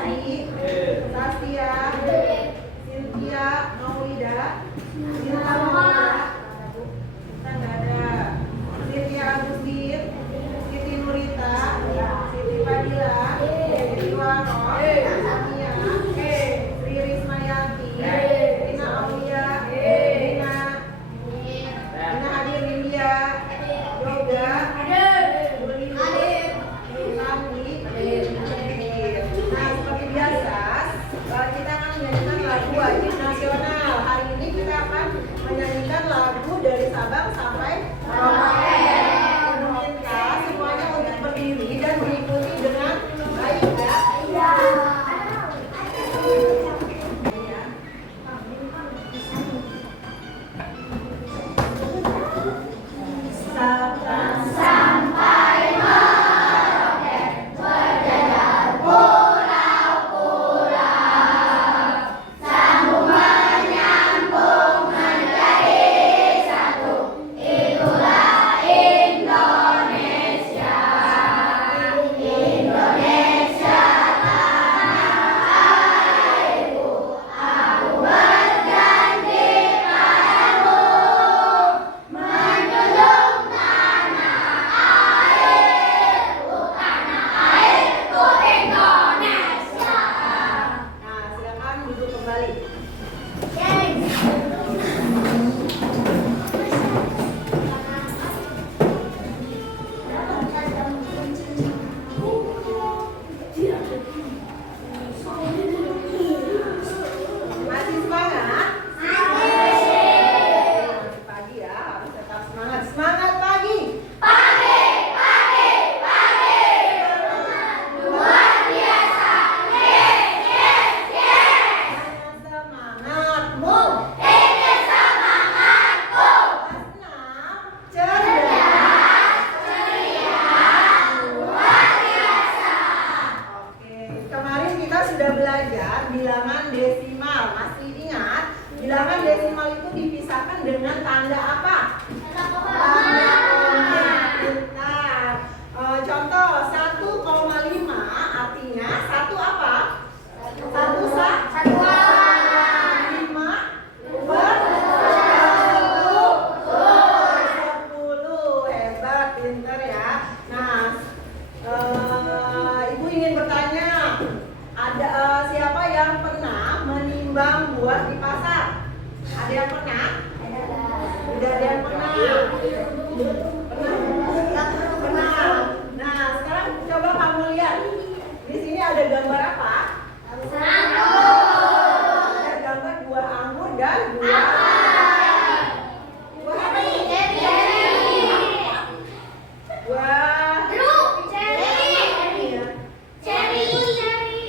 Adi, Sastia, Cynthia, Maulida, Cinta Maulida, kita nggak ada. Cynthia Agustin, Siti Nurita, Siti Fadila, Siti Waro, Samia, Sri Rismayanti, Rina Aulia, Rina Hadir, India, Yoga, Nah, seperti biasa, kita akan menyanyikan lagu wajib nasional. Hari ini kita akan menyanyikan lagu dari Sabang sampai Merauke. Minta semuanya untuk berdiri dan mengikuti dengan baik ya. Sabang sampai Merauke, berjajar pulau-pulau, sambung menyambung menjadi satu, itulah Indonesia. Indonesia tanah airku, aku berjanji padamu, menjunjung tanah airku Indonesia. Nah, silakan duduk kembali. Masih semangat? Masih pagi ya, harus tetap semangat. Semangat pagi. Luar biasa. Semangatmu. Ini semangatku. Cerdas, ceria, luar biasa. Oke, kemarin kita sudah belajar bilangan desimal. Masih ingat? Bilangan desimal itu dipisahkan dengan tanda apa? Tanda koma. Pintar. Contoh 1,5 artinya satu apa? Satu satuan. 5 per 10. Hebat, pintar ya. Nah, Ibu ingin bertanya, ada siapa yang pernah menimbang buah di pasar? Ada yang pernah? Tidak ada yang pernah. Pernah. Nah, sekarang coba kamu lihat. Di sini ada gambar apa? Ada gambar buah anggur dan buah apa ini? Buah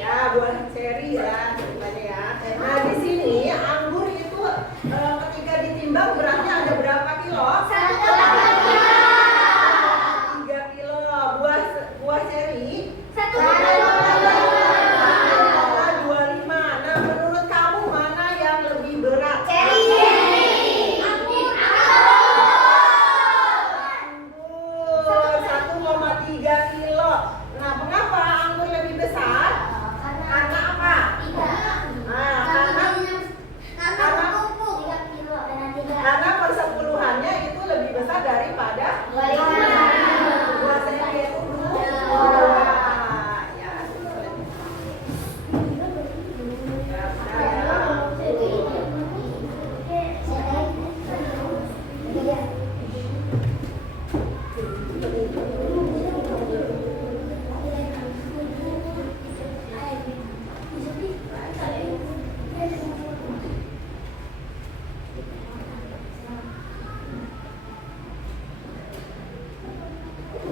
ya, buah ceri ya, ceritanya ya. Nah, di sini anggur itu ketika ditimbang beratnya ada berapa kilo? 3 kilo. Buah ceri 1,25. Nah, menurut kamu mana yang lebih berat? Anggur 1,3 kilo. Nah, mengapa anggur lebih besar? Karena apa? Karena persepuluhannya itu lebih besar daripada buah ceri itu 2. Ya.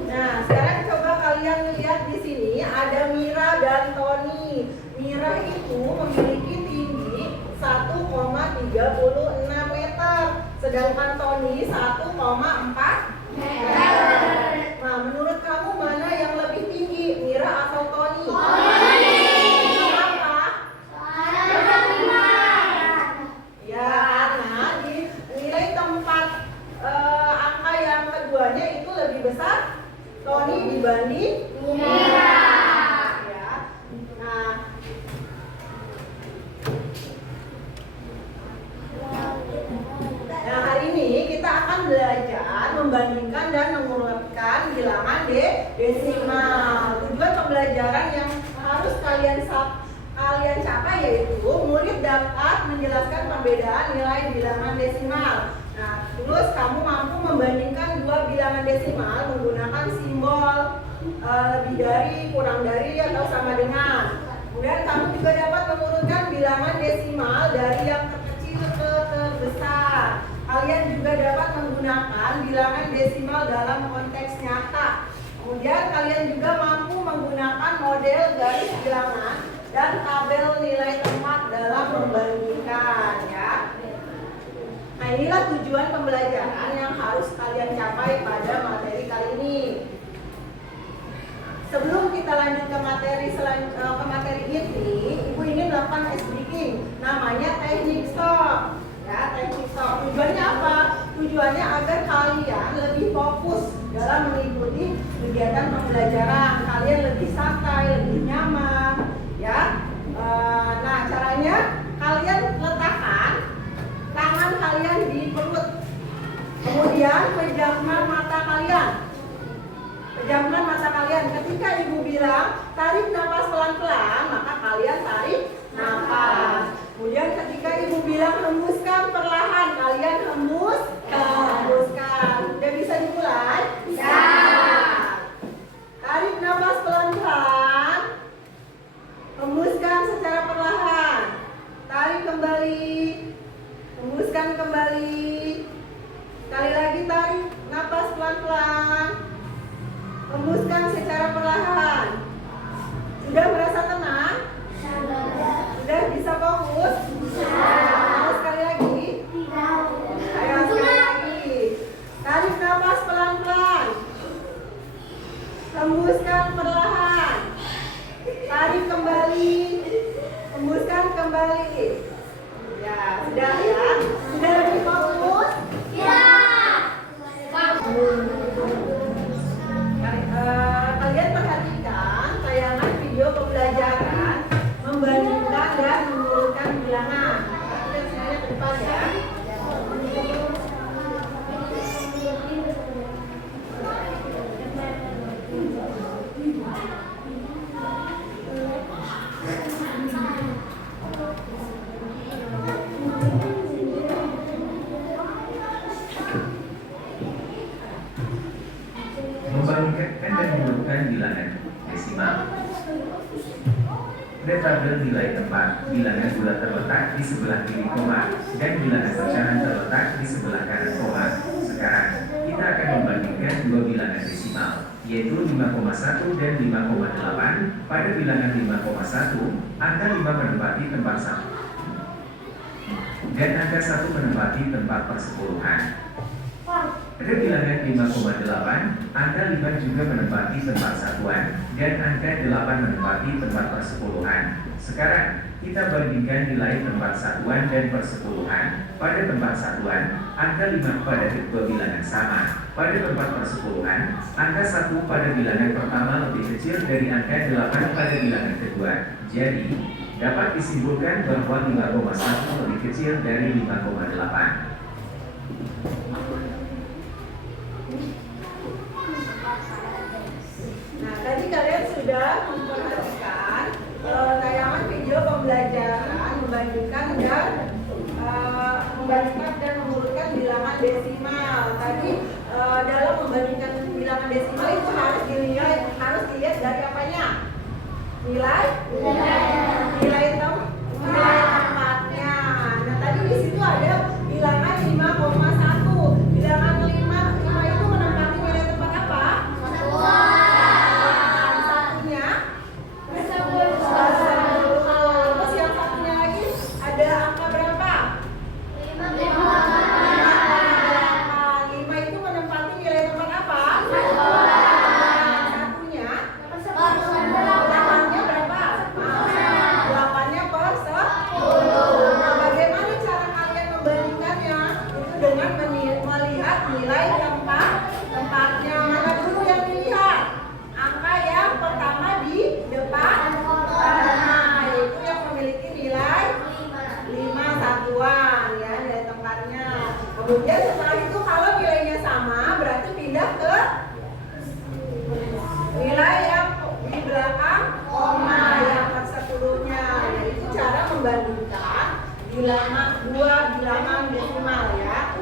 Nah, sekarang coba kalian lihat di sini ada Mira dan Tony. Mira itu memiliki tinggi 1,36 meter, sedangkan Tony 1,4 meter. Nah, menurut kamu mana yang lebih tinggi, Mira atau Tony? Kenapa? Ya, karena di nilai tempat angka yang keduanya itu lebih besar Tony dibanding Mira. Ya. Nah, membagikan bilangan desimal. Tujuan pembelajaran yang harus kalian capai yaitu murid dapat menjelaskan perbedaan nilai bilangan desimal. Nah, terus kamu mampu membandingkan dua bilangan desimal menggunakan simbol lebih dari, kurang dari, atau sama dengan. Kemudian kamu juga dapat mengurutkan bilangan desimal dari yang terkecil ke terbesar. Kalian juga dapat menggunakan bilangan desimal dalam konteks nyata. Kemudian kalian juga mampu menggunakan model garis bilangan dan tabel nilai tempat dalam membandingkan, ya. Nah, inilah tujuan pembelajaran yang harus kalian capai pada materi kali ini. Sebelum kita lanjut ke materi ini, Ibu ingin melakukan ice breaking, namanya teknik stop. Ya, teknik stop. Tujuannya apa? Tujuannya agar kalian lebih fokus dalam mengikuti kegiatan pembelajaran. Kalian lebih santai, lebih nyaman, ya. Nah, caranya kalian letakkan tangan kalian di perut. Kemudian pejamkan mata kalian. Pejamkan mata kalian. Ketika Ibu bilang tarik nafas pelan-pelan, maka kalian tarik nafas. Kemudian ketika Ibu bilang hembuskan perlahan, kalian hembuskan. Udah bisa dimulai? Ya. Tarik nafas pelan-pelan. Hembuskan secara perlahan. Tarik kembali. Hembuskan kembali. Sekali lagi tarik nafas pelan-pelan. Hembuskan secara perlahan. Sudah merasa tenang? Sudah bisa fokus? Mau sekali lagi? Ayo sekali lagi. Tarik nafas pelan-pelan. Hembuskan perlahan. Tarik kembali. Hembuskan kembali. Ya, sudah ya? Sudah lebih fokus? Ya. Kalian perhatikan tayangan video pembelajaran membandingkan dan mengurutkan bilangan. Kita semuanya ke depan ya. Membandingkan dan mengurutkan bilangan desimal. Tabel nilai tempat bilangan bulat terletak di sebelah kiri koma dan bilangan pecahan terletak di sebelah kanan koma. Sekarang kita akan membandingkan dua bilangan desimal, yaitu 5,1 dan 5,8. Pada bilangan 5,1, angka 5 menempati tempat 1 dan angka 1 menempati tempat persepuluhan. Pada bilangan 5,8, angka 5 juga menempati tempat satuan dan angka 8 menempati tempat persepuluhan. Sekarang kita bandingkan nilai tempat satuan dan persepuluhan. Pada tempat satuan, angka 5 pada kedua bilangan sama. Pada tempat persepuluhan, angka 1 pada bilangan pertama lebih kecil dari angka 8 pada bilangan kedua. Jadi, dapat disimpulkan bahwa 5,1 lebih kecil dari 5,8. Nah, tadi kalian sudah memperhatikan tayangan video pembelajaran membandingkan dan mengurutkan bilangan desimal. Tadi dalam membandingkan bilangan desimal itu harus dilihat dari apanya? Nilai tempatnya. Nah, tadi di situ ada bilangan 5,1. Bilangan 5 itu menempati nilai tempat apa? Satunya. Terus yang satunya lagi ada angka berapa? 5 itu menempati nilai tempat apa? Satunya. 8-nya berapa? membandingkan dua bilangan desimal ya.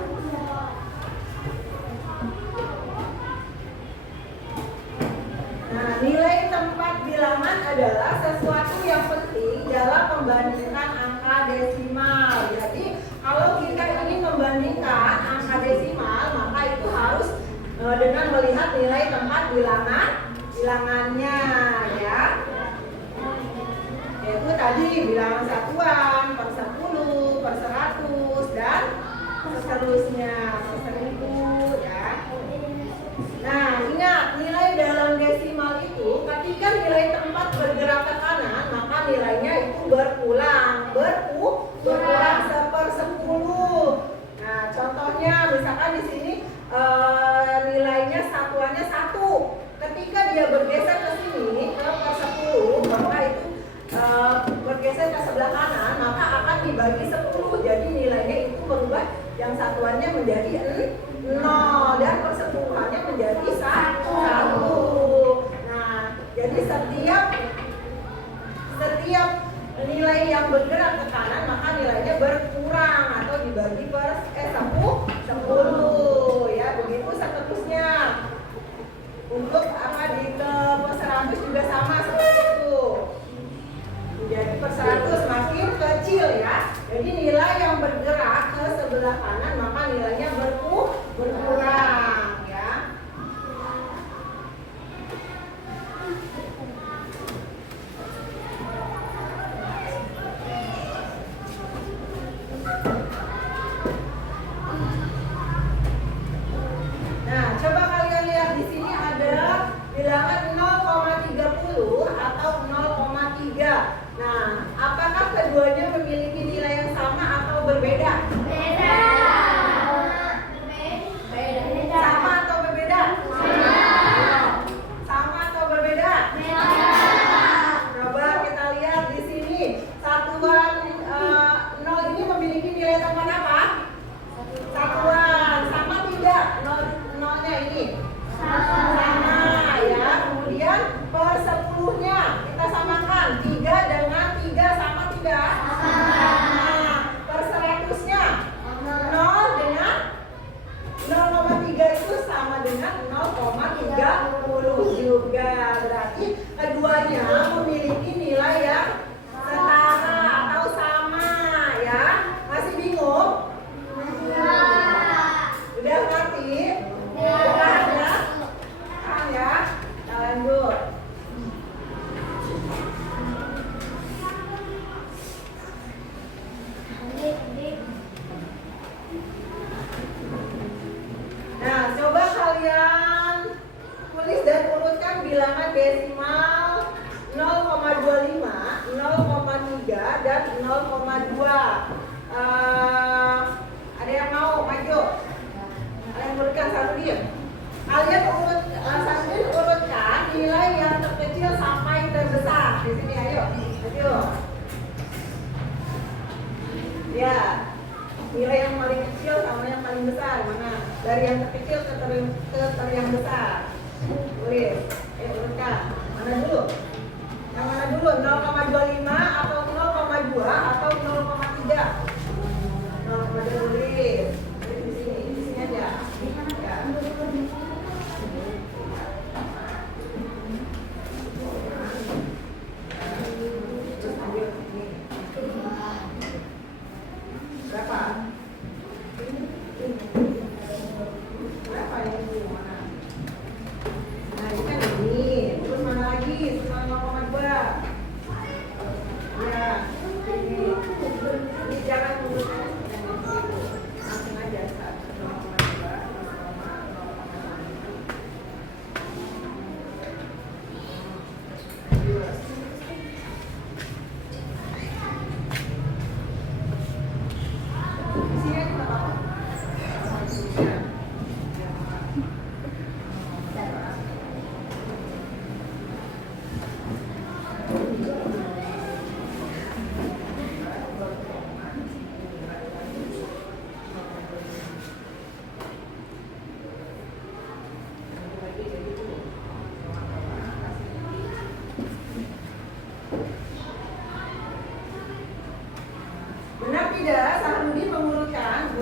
Nah, nilai tempat bilangan adalah sesuatu yang penting dalam membandingkan angka desimal. Jadi, kalau kita ingin membandingkan angka desimal, maka itu harus dengan melihat nilai tempat bilangannya ya. Yaitu tadi bilangan satuan, per 10, per 100 dan seterusnya, per 1000 ya. Nah, ingat nilai dalam desimal itu ketika nilai tempat bergerak ke kanan, maka nilainya itu berpulang, berkurang 1/10. Nah, contohnya misalkan di sini nilainya satuannya 1. Ketika dia bergeser ke sini ke per 10, maka itu bergeser ke sebelah kanan, maka akan dibagi 10. Jadi nilainya itu berubah, yang satuannya menjadi 0 dan persepuluhannya menjadi 1. Nah, jadi setiap nilai yang bergerak ke kanan maka nilainya berkurang atau dibagi per 10 ya, begitu seterusnya. Untuk di per 100 juga sama seperti itu. Jadi per 100 makin kecil ya. Jadi nilai yang bergerak ke sebelah kanan maka nilainya berkurang ya. Nah, coba kalian lihat di sini ada bilangan 0,30 atau 0,3. Nah, apakah keduanya memiliki nilai yang sama atau berbeda? Beda. Sama atau berbeda? Sama atau berbeda? Coba kita lihat di sini. Satuan 0 ini memiliki nilai tambahan apa? Satuan. Sama tidak? Nolnya ini? Sama ya. Kemudian per 10-nya kita samakan. 3 dengan 3 sama tidak? Nah, per 100-nya 0 dengan 0,3 itu sama dengan 0,30 juga. Berarti keduanya memiliki nilai yang setara atau sama ya. Masih bingung? Udah ngerti? Udah ya? Paham ya? Kita lanjut. Nah, coba kalian tulis dan urutkan bilangan desimal 0,25, 0,3 dan 0,2. Ada yang mau maju? Kalian urutkan satu dia. Kalian urutkan nilai yang terkecil sampai terbesar. Di sini ayo. Ayo. Ya. Nilai yang paling kecil sama yang paling besar mana? Dari yang terkecil ke yang besar. Tulis. Urutkan. Mana dulu? Yang mana dulu? 0,25 atau 0,2 atau 0,3? 0,2 tulis. Di sini aja. Ya. Terus ambil ini. Berapa? Berapa yang ini? Mana? Nah, ini kan ini. Terus mana lagi? 0,2. Ya, ini. Ini jangan menggunakan langsung aja. 0,2. tidak, Sahrudin mengurutkan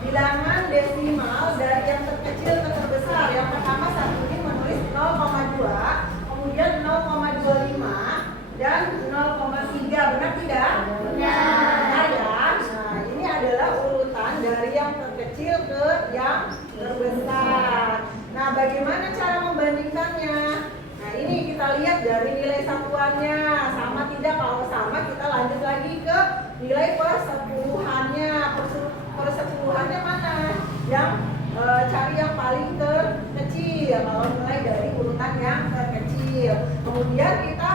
bilangan desimal dari yang terkecil ke terbesar. Yang pertama Sahrudin menulis 0,2, kemudian 0,25 dan 0,3. Benar tidak? Benar ya. Nah, ini adalah urutan dari yang terkecil ke yang terbesar. Nah, bagaimana cara membandingkannya? Nah, ini kita lihat dari nilai satuannya. Sama tidak? Kalau sama kita lanjut lagi ke nilai persepuluhannya. Persepuluhannya mana? Yang cari yang paling terkecil. Kalau mulai dari urutan yang terkecil. Kemudian kita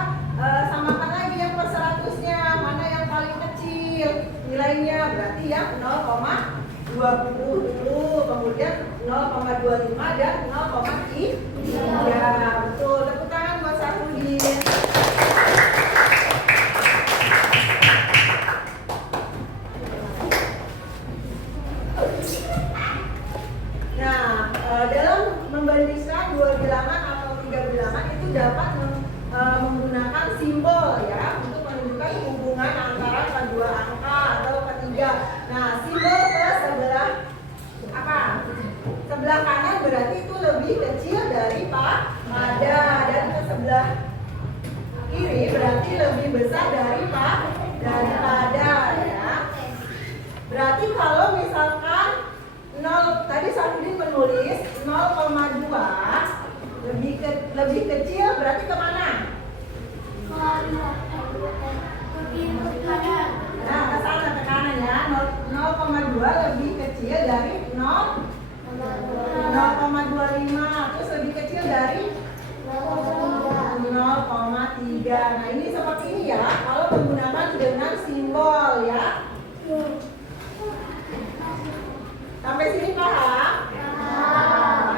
samakan lagi yang per 100-nya. Mana yang paling kecil nilainya? Berarti yang 0,20 dulu. Kemudian 0,25 dan 0,3. Ya, betul. Tepuk tangan buat Sahrudin. Nah, dalam membandingkan dua bilangan atau tiga bilangan itu dapat menggunakan simbol ya untuk menunjukkan hubungan antara kedua angka atau ketiga. Nah, simbol ke sebelah apa? Sebelah kanan berarti itu lebih kecil daripada, dan ke sebelah kiri berarti lebih besar daripada ya. Berarti kalau misalkan 0, tadi Sahrudin menulis 0,2 lebih kecil berarti kemana? Nah, ke sana, ke kanan ya. 0,2 lebih kecil dari 0,25, terus lebih kecil dari 0,3. Nah, ini seperti ini ya kalau menggunakan dengan simbol ya. Sampai sini paham?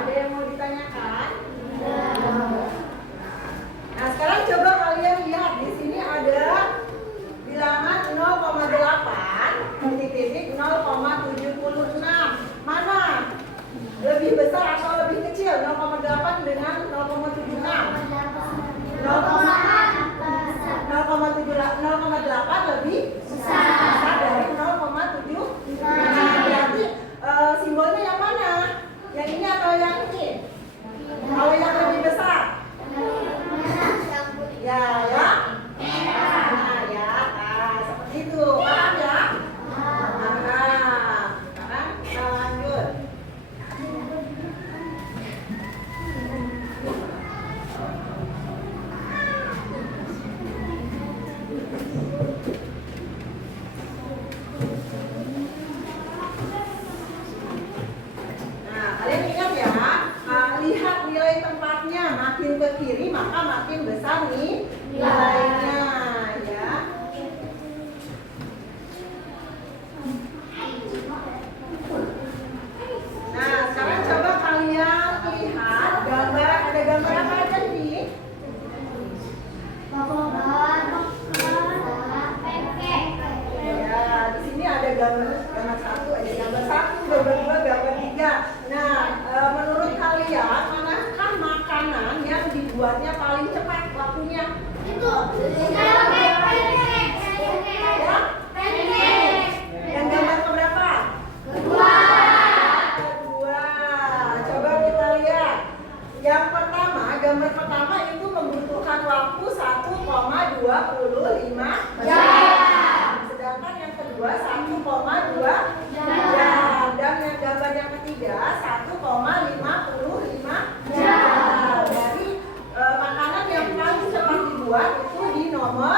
Ada yang mau ditanyakan? Nah, sekarang coba kalian lihat di sini ada bilangan 0,8 titik-titik 0,76. Mana? Lebih besar atau lebih kecil? 0,8 dengan 0,76. 0,8 lebih besar dari 0,7. Nah, berarti simbolnya yang mana? Yang ini atau yang ini? Kalau yang lebih besar? Ya, ya. Nah, ya. Nah, seperti itu. Paham ya? Nah, sekarang kita lanjut. Lihat nilai tempatnya, makin ke kiri maka makin besar nih nilainya ya. Nah, sekarang coba kalian lihat gambar, ada gambar apa aja nih? Ya, di sini ada gambar 1, ada gambar 1, gambar 2, gambar 3. Nah, menurut kalian manakah makanan yang dibuatnya paling cepat waktunya? Itu. Ya? Yang gambar keberapa? Kedua. Coba kita lihat. Yang pertama, gambar pertama itu membutuhkan waktu 1,25 jam. Sedangkan yang kedua 1,2 jam. Dan yang gambar yang ketiga 1,55 jam. Jadi makanan yang paling cepat dibuat itu di nomor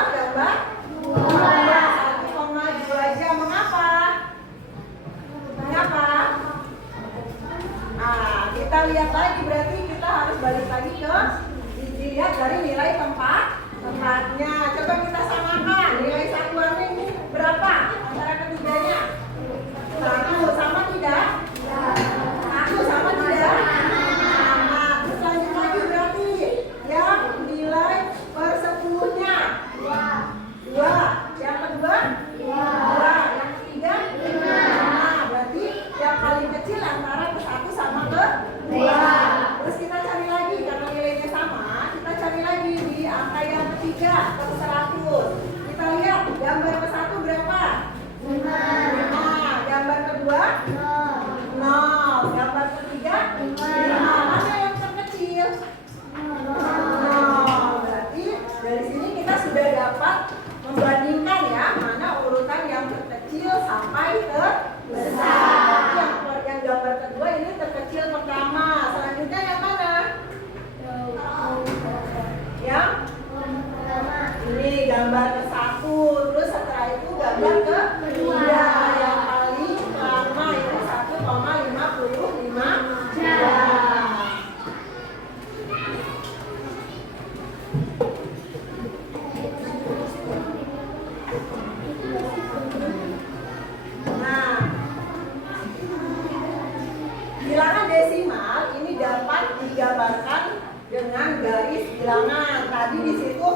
di situ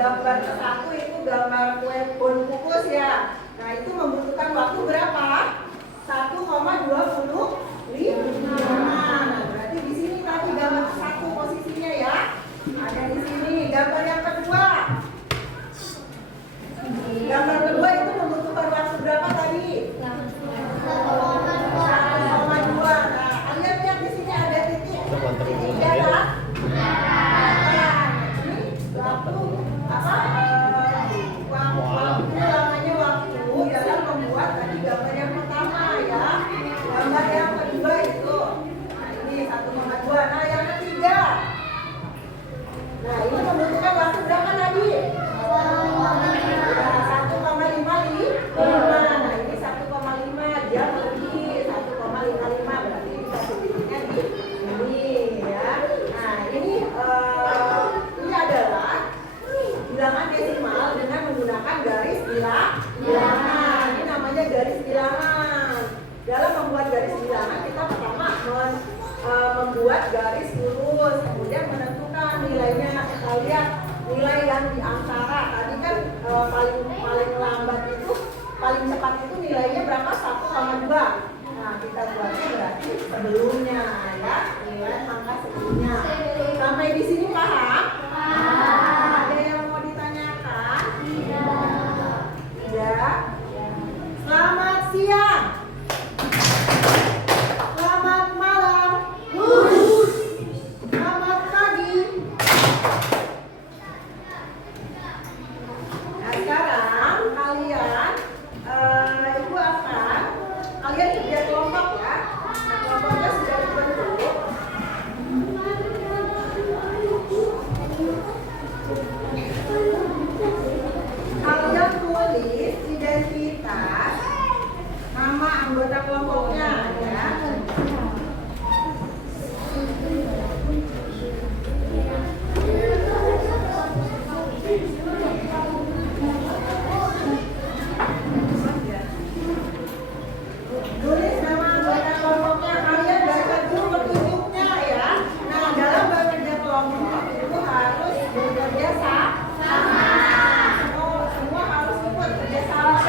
gambar ke-1 itu gambar kue bon kukus ya. Nah itu membutuhkan waktu berapa? 1,25. Nah berarti di sini tadi gambar ke-1 posisinya ya. Ada di sini. Gambar yang kedua. Gambar kedua itu membutuhkan waktu berapa tadi? 1,2. Nah, kalian lihat di sini ada titik. Titiknya kan? Waktu namanya waktu dalam membuat tadi gambar yang pertama ya. Gambar yang kedua itu. Nah, ini 1,2. Nah, yang ketiga. Nah, ini membutuhkan waktu berapa tadi? 1,55. Nah, ini 1,5 dia lebih 1,55 berarti kita titiknya di sini ya. Nah, ini adalah bilangan desimal dengan menggunakan garis bilangan. Ini namanya garis bilangan. Dalam membuat garis bilangan kita pertama membuat garis lurus, kemudian menentukan nilainya. Nah, kita lihat nilai yang di antara tadi kan paling lambat itu paling cepat itu nilainya berapa? 1,2. Nah, kita buatnya berarti sebelumnya ya, nilai angka sebelumnya. Sampai di sini paham? Ada yang mau ditanyakan? Tidak. Selamat siang. Selamat malam. Selamat pagi. Nah, sekarang kalian ibu akan kalian kerja kelompok ya. Nah, kelompoknya sudah dibentuk. Kalian tulis identitas nama anggota kelompoknya ya. Tulis nama anggota kelompoknya, kalian baca dulu petunjuknya ya. Nah, dalam bekerja kelompok itu harus bekerja sama. Semua harus ikut kerja sama.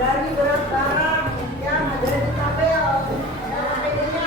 Dari berat barang yang ada di tabel, yang APD-nya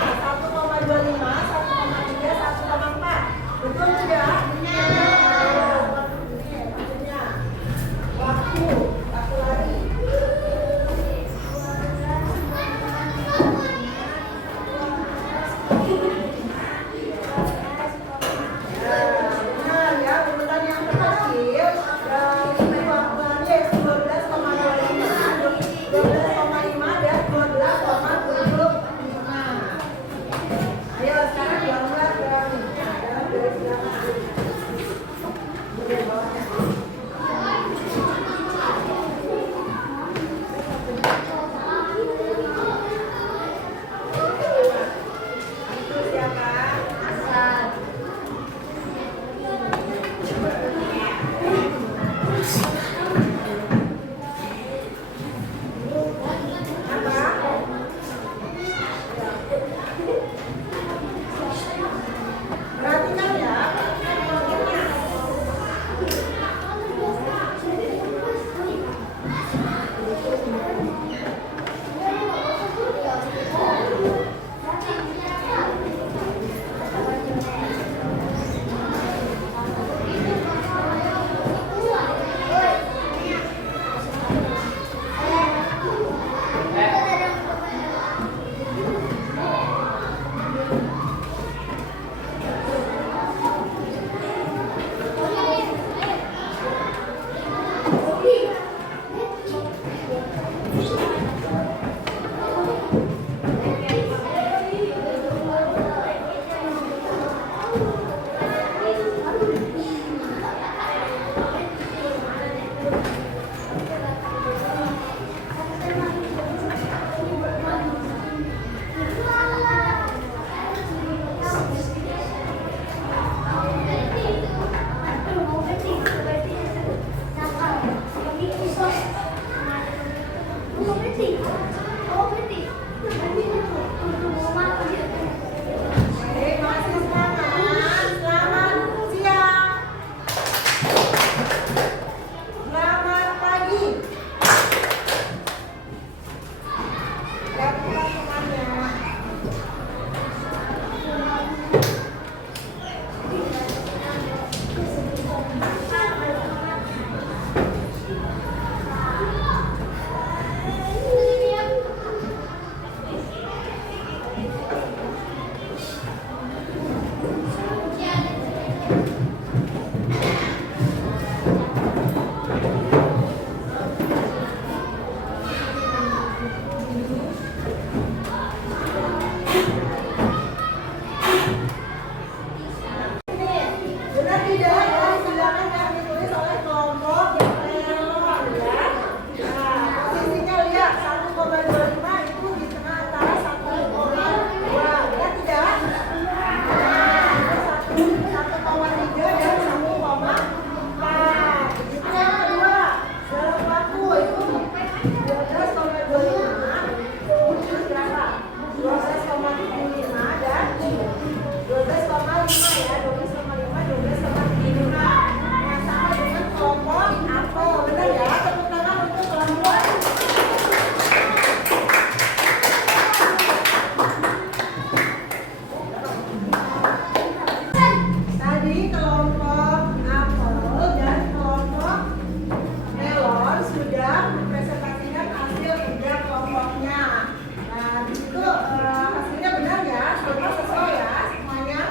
5 ya, 12 sama 5, 12 sama 5. Nah, sama dengan kelompok apel. Benar ya? Tepuk tangan untuk kelompok. Tadi kelompok apel dan kelompok melon sudah mempresentasikan hasil kerja kelompoknya. Nah, di situ hasilnya benar ya, semua sesuai ya semuanya.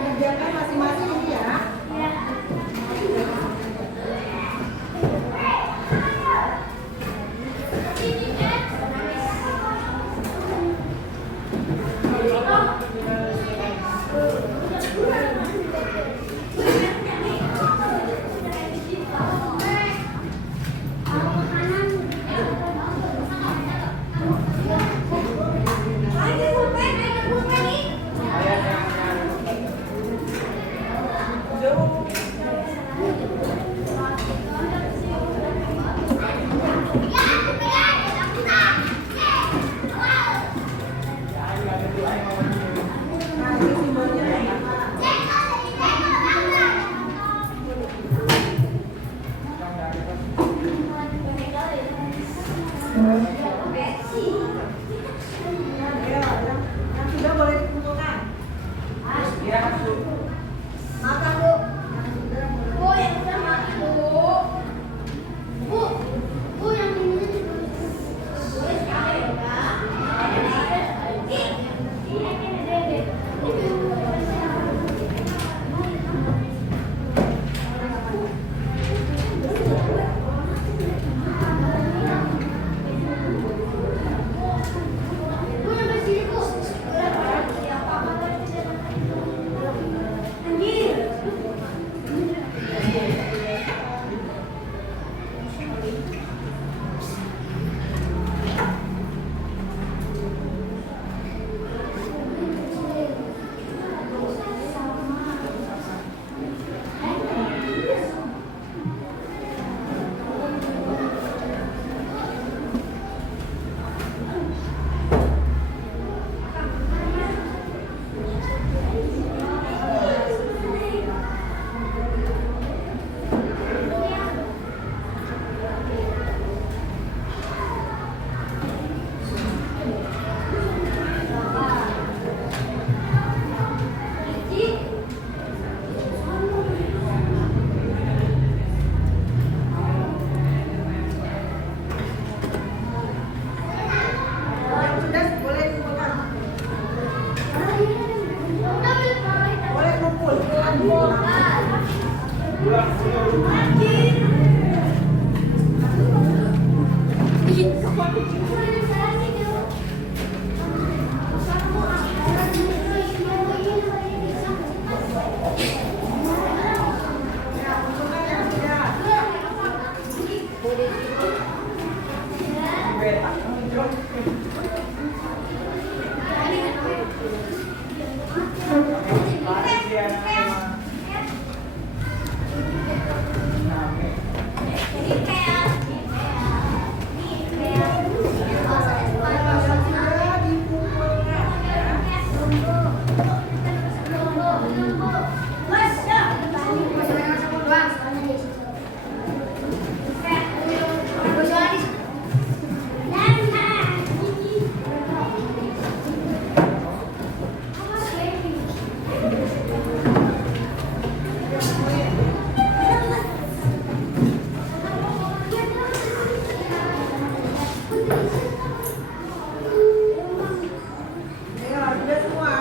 Kerjakan masing-masing ini ya. Nah, ini simbolnya apa? Ayo, yang sudah boleh dikumpulkan. Makan, Bu. Yang sudah boleh. Bu, yang udah mati, Bu. Bu, yang ini juga. Boleh sekali ya, Kak? Bu, yang bersih, Bu. Anjir. Yang sudah boleh dikumpulkan. Boleh kumpul. Ya, kumpulkan yang sudah. Sudah dikumpulkan ya. Ayo, sudah semua.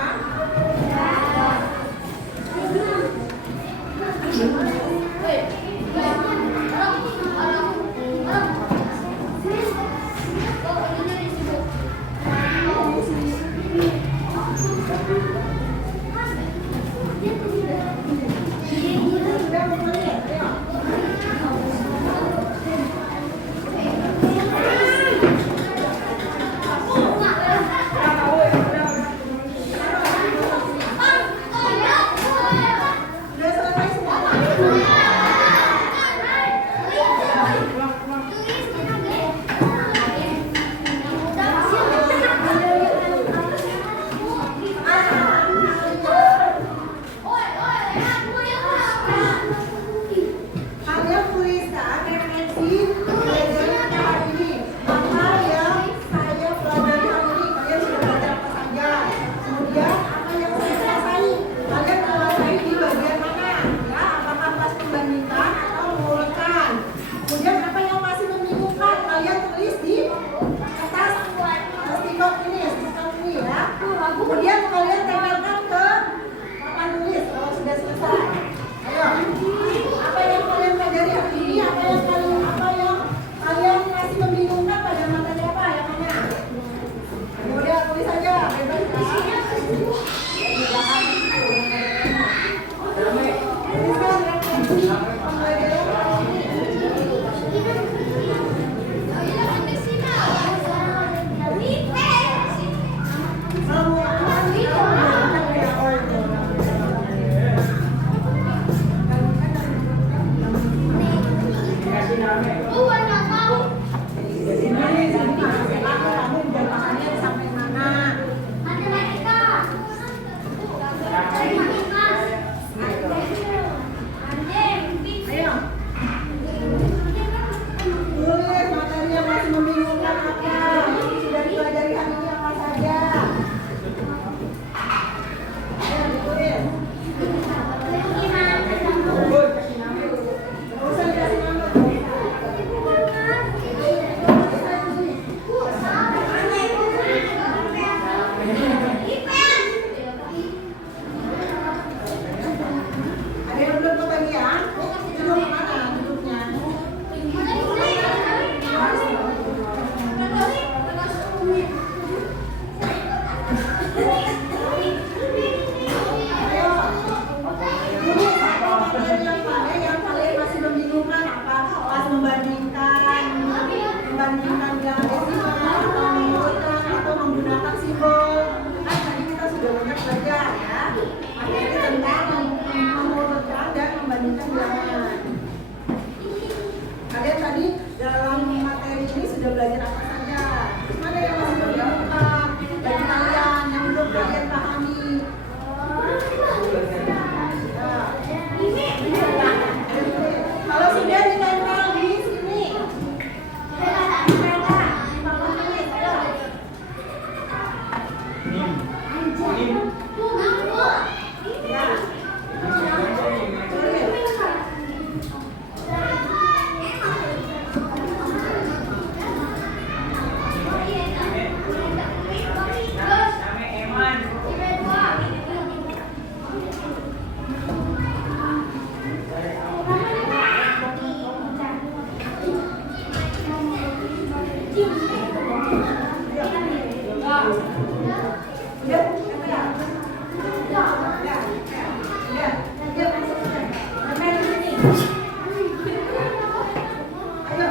Sudah kumpulin. Ayo. Sudah selesai semua. Udah, ya. Dia masuk udah. Sampai di sini. Ayo.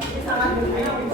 Ini sangat berguna